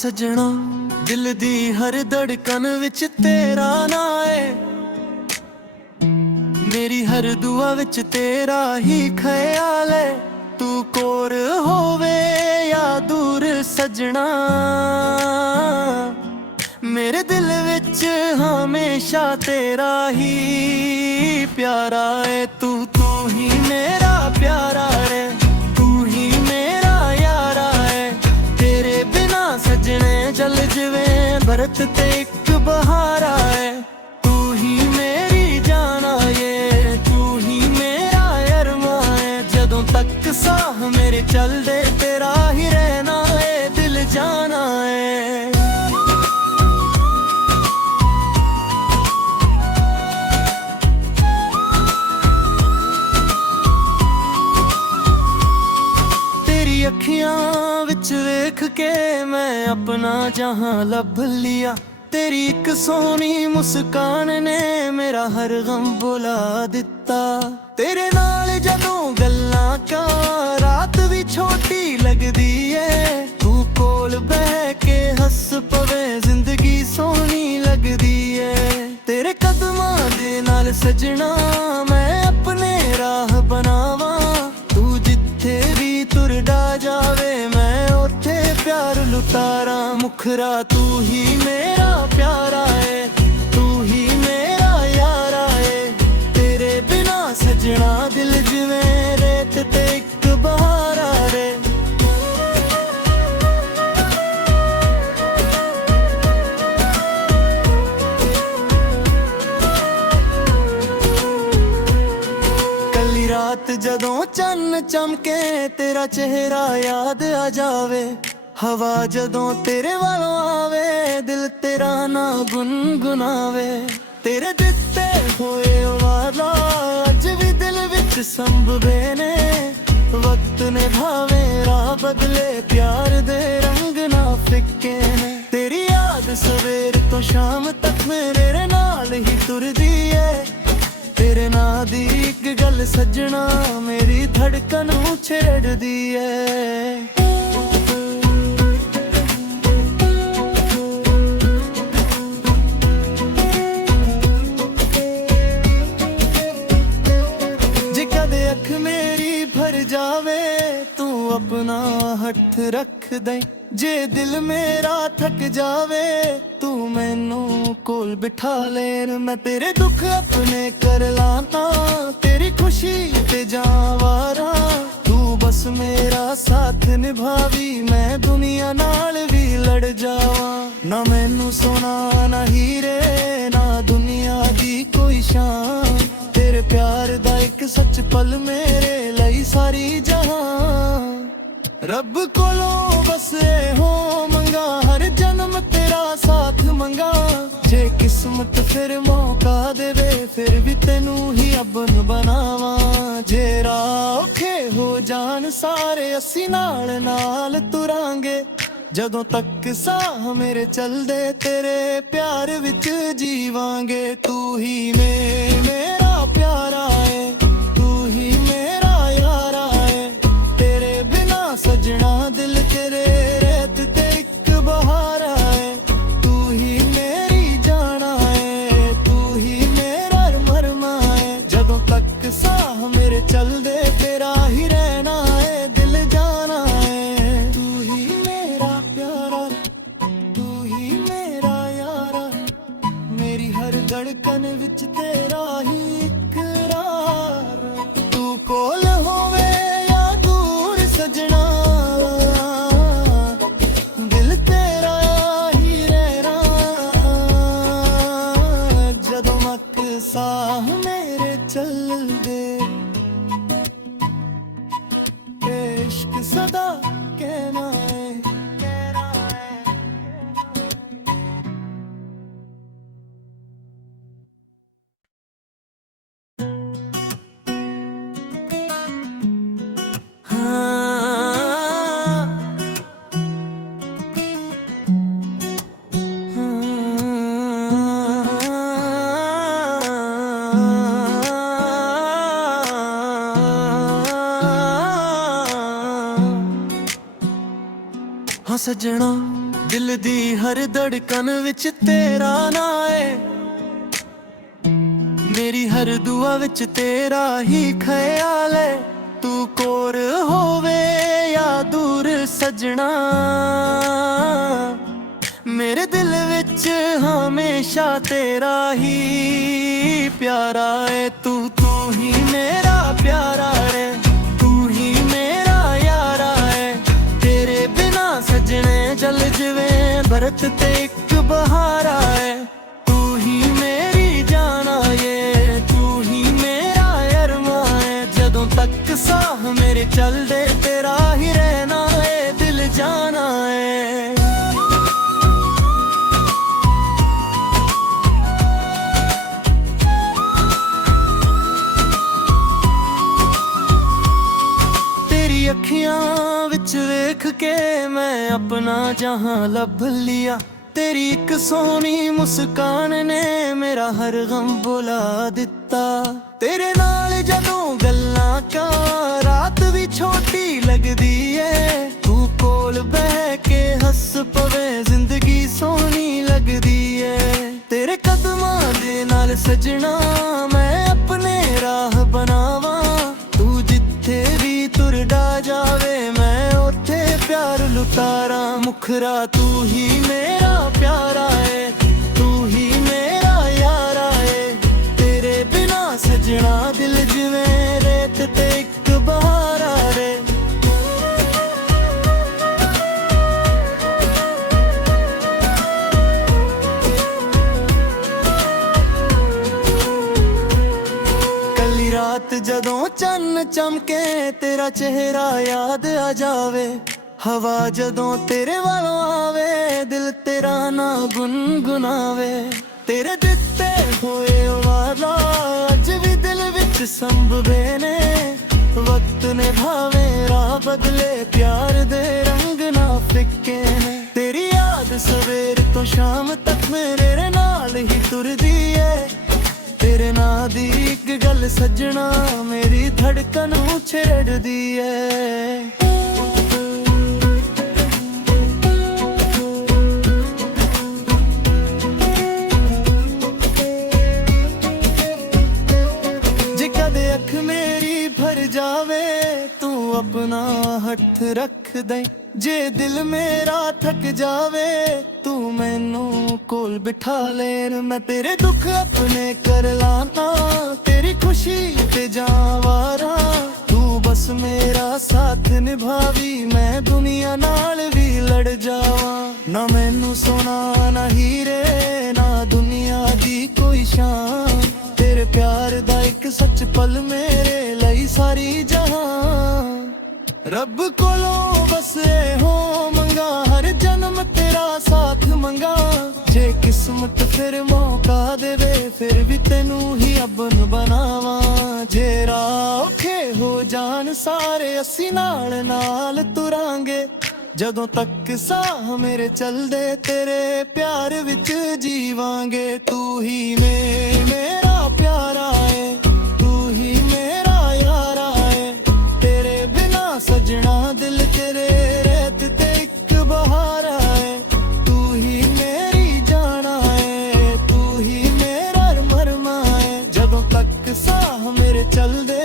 सजना दिल दी हर धड़कन विच तेरा ना है, मेरी हर दुआ विच तेरा ही ख्याल है। तू कोर होवे या दूर सजना, मेरे दिल विच हमेशा तेरा ही प्यारा है। तू ही मेरा प्यारा है, तू ही मेरा यारा है। तेरे बिना सजने जल जिवें बरत ते एक बहारा है। तू ही मेरी जाना ये, तू ही मेरा अरमा है। जदों तक साह मेरे चलदे तेरा ही रहना है, दिल जाना है। अखियां विच वेख के मैं अपना जहां लभ लिया। तेरी एक सोनी मुस्कान ने मेरा हर गम भुला दिता। तेरे नाल जदों गल्लां का रात भी छोटी लगदी है। तू कोल बह के हस पवे जिंदगी सोहनी लगदी है। तेरे कदमां दे नाल सजना मैं अपने राह बनावा। तू जिथे भी तुरदा जावे मैं उथे प्यार लुटारा। मुखरा तू ही मेरा प्यारा है, तू ही मेरा यारा है। तेरे बिना सजना दिल जिवें रेत ते एक बहारा रे। कली रात जदों चन्न चमके तेरा चेहरा याद आ जावे। हवा जदों तेरे वालों आवे दिल तेरा ना गुनगुनावे। तेरे दिते होए वाला अज भी दिल विच संभवे ने। वक्त ने भावे राह बदले प्यार दे रंग ना फिक्के ने। तेरी याद सवेर तो शाम तक मेरे नाल ही तुरदी है। तेरे ना दी एक गल सजना मेरी धड़कन छेड़दी है। जे कदे अख मेरी भर जावे तू अपना हथ रख दे। जे दिल मेरा थक जावे तू मैनू कोल बिठा ले। मैं तेरे दुख अपने कर लाना, तेरी खुशी ते जावारा। तू बस मेरा साथ निभावी, मैं दुनिया नाल भी लड़ जावा। ना मैनू सोना ना हीरे ना दुनिया दी कोई शान। तेरे प्यार दा एक सच पल मेरे लई सारी जहां। रब कोलों बस हो मंगा हर जन्म तेरा साथ मंगा। जे किस्मत फिर मौका देवे फिर भी तेनू ही अपन बनावा। जे राह औखे हो जान सारे असी नाल नाल तुरांगे। जदों तक साह मेरे चलदे तेरे प्यार विच जीवांगे। तू ही मेरा प्यारा है, तू ही मेरा यारा है। तेरे बिना सजना दिल तेरे रेत ते एक बहारा है। तू ही मेरी जाना है, तू ही मेरा मरमा है। जदों तक साह मेरे चलदे तेरा ही रहना है, दिल जाना है। तू ही मेरा प्यारा, तू ही मेरा यारा। मेरी हर धड़कन विच तेरा ही इकरार। तू कोल होवे या दूर सजना, दिल तेरा ही रहना। जदों मक साह मेरे चलदे इश्क सदा कहना है। हाँ सजना ਦਿਲ ਦੀ ਹਰ ਧੜਕਨ ਵਿੱਚ ਤੇਰਾ ਨਾਂ ਏ, ਮੇਰੀ ਹਰ ਦੁਆ ਵਿੱਚ ਤੇਰਾ ਹੀ ਖਿਆਲ ਏ। ਤੂੰ ਕੋਲ ਹੋਵੇ ਜਾਂ ਦੂਰ ਸਜਣਾ, ਮੇਰੇ ਦਿਲ ਵਿੱਚ ਹਮੇਸ਼ਾ ਤੇਰਾ ਹੀ ਪਿਆਰਾ ਏ। ਤੂੰ ਹੀ ਮੇਰਾ ਪਿਆਰਾ ਏ, ਤੂੰ ਹੀ ਮੇਰਾ ਯਾਰਾ ਏ। ਤੇਰੇ ਬਿਨਾ ਸਜਣੇ ਜਲ ਜਿਵੇਂ ਬਰਤ ਤੇ ਇੱਕ ਬਹਾਰਾ ਏ। ਤੂੰ ਹੀ ਮੇਰੀ ਜਾਨਾ ਏ, ਤੂੰ ਹੀ ਮੇਰਾ ਅਰਮਾਂ ਏ। ਜਦੋਂ ਤੱਕ ਸਾਹ ਮੇਰੇ ਚੱਲਦੇ ਤੇਰਾ ਹੀ ਰਹਿਣਾ ਏ, ਦਿਲ ਜਾਨਾ ਏ। ਤੇਰੀ ਅੱਖੀਆਂ ਵਿੱਚ ਵੇਖ ਕੇ ਮੈਂ ਆਪਣਾ ਜਹਾਂ ਲੱਭ ਲਿਆ। ਤੇਰੀ ਇੱਕ ਸੋਹਣੀ ਮੁਸਕਾਨ ਨੇ ਮੇਰਾ ਹਰ ਗਮ ਭੁਲਾ ਦਿੱਤਾ। ਤੇਰੇ ਨਾਲ ਜਦੋਂ ਗੱਲਾਂ ਕਰ ਰਾਤ ਵੀ ਛੋਟੀ ਲੱਗਦੀ ਏ। ਤੂੰ ਕੋਲ ਬਹਿ ਕੇ ਹੱਸ ਪਵੇ ਜ਼ਿੰਦਗੀ ਸੋਹਣੀ ਲੱਗਦੀ ਏ। ਤੇਰੇ ਕਦਮਾਂ ਦੇ ਨਾਲ ਸਜਣਾ ਮੈਂ ਆਪਣੇ ਰਾਹ ਬਣਾਵਾਂ। ਤੂੰ ਜਿੱਥੇ ਵੀ ਤੁਰਦਾ ਜਾਵੇ ਮੈਂ ਉੱਥੇ ਪਿਆਰ ਲੁਟਾਰਾਂ। ਮੁਖਰਾ ਤੂੰ ਹੀ ਮੇਰਾ ਪਿਆਰਾ ਏ, ਤੂੰ ਹੀ ਮੇਰਾ ਯਾਰਾ ਏ। ਤੇਰੇ ਬਿਨਾ ਸਜਣਾ ਦਿਲ ਜਿਵੇਂ ਰੇਤ ਤੇ ਇੱਕ ਬਹਾਰਾ ਰੇ। ਕੱਲੀ ਰਾਤ ਜਦੋਂ ਚੰਨ ਚਮਕੇ ਤੇਰਾ ਚਿਹਰਾ ਯਾਦ ਆ ਜਾਵੇ। ਹਵਾ ਜਦੋਂ ਤੇਰੇ ਵੱਲੋਂ ਆਵੇ ਦਿਲ ਤੇਰਾ ਨਾ ਗੁਨਗੁਨਾਵੇ। ਤੇਰੇ ਦਿੱਤੇ ਹੋਏ ਵਾਦਾ ਅੱਜ ਵੀ ਦਿਲ ਵਿੱਚ ਸੰਭਵੇ ਨੇ। ਵਕਤ ਨੇ ਭਾਵੇਂ ਰਾਹ ਬਦਲੇ ਪਿਆਰ ਦੇ ਰੰਗ ਨਾ ਫਿੱਕੇ ਨੇ। ਤੇਰੀ ਯਾਦ ਸਵੇਰ ਤੋਂ ਸ਼ਾਮ ਤੱਕ ਮੇਰੇ ਨਾਲ ਹੀ ਤੁਰਦੀ ਏ। ਤੇਰੇ ਨਾਂ ਦੀ ਇੱਕ ਗੱਲ ਸੱਜਣਾ ਮੇਰੀ ਧੜਕਨ ਨੂੰ ਛੇੜਦੀ ਏ। ਜੇ ਕਦੇ ਅੱਖ ਮੇਰੀ ਭਰ ਜਾਵੇ ਤੂੰ ਆਪਣਾ ਹੱਥ ਰੱਖ ਦੇ। ਜੇ ਦਿਲ ਮੇਰਾ ਥੱਕ ਜਾਵੇ ਤੂੰ ਮੈਨੂੰ ਕੋਲ ਬਿਠਾ ਲੈ। ਮੈਂ ਤੇਰੇ ਦੁੱਖ ਆਪਣੇ ਕਰ ਲਾਨਾ, ਤੇਰੀ ਖੁਸ਼ੀ ਤੇ ਜਾਵਾਰਾ। ਤੂੰ ਬਸ ਮੇਰਾ ਸਾਥ ਨਿਭਾਵੀ, ਮੈਂ ਦੁਨੀਆ ਨਾਲ ਵੀ ਲੜ ਜਾਵਾਂ। ਨਾ ਮੈਨੂੰ ਸੋਨਾ ਨਾ ਹੀਰੇ ਨਾ ਦੁਨੀਆ ਦੀ ਕੋਈ ਸ਼ਾਨ। ਤੇਰੇ ਪਿਆਰ ਦਾ ਇੱਕ ਸੱਚ ਪਲ ਮੇਰੇ ਲਈ ਸਾਰੀ ਜਹਾਨ। ਰੱਬ ਕੋਲੋਂ ਬਸ ਇਹੋ ਮੰਗਾ ਹਰ ਜਨਮ ਤੇਰਾ ਸਾਥ ਮੰਗਾ। ਜੇ ਕਿਸਮਤ ਫਿਰ ਮੌਕਾ ਦੇਵੇ ਫਿਰ ਵੀ ਤੈਨੂੰ ਹੀ ਆਪਨ ਬਣਾਵਾਂ। ਜੇ ਰਾਹ ਔਖੇ ਹੋ ਜਾਣ ਸਾਰੇ ਅਸੀਂ ਨਾਲ ਨਾਲ ਤੁਰਾਂਗੇ। ਜਦੋਂ ਤੱਕ ਸਾਹ ਮੇਰੇ ਚੱਲਦੇ ਤੇਰੇ ਪਿਆਰ ਵਿੱਚ ਜੀਵਾਂਗੇ। ਤੂੰ ਹੀ ਮੇਰਾ ਪਿਆਰਾ ਏ, ਤੂੰ ਹੀ ਮੇਰਾ ਯਾਰਾ ਏ। ਤੇਰੇ ਬਿਨਾ ਸਜਣਾ ਦਿਲ ਤੇਰੇ ਰੇਤ ਤੇ ਇੱਕ ਬਹਾਰਾ ਏ। ਤੂੰ ਹੀ ਮੇਰੀ ਜਾਨਾ ਏ, ਤੂੰ ਹੀ ਮੇਰਾ ਮਰਮਾ ਏ। ਜਦੋਂ ਤੱਕ ਸਾਹ ਮੇਰੇ ਚੱਲਦੇ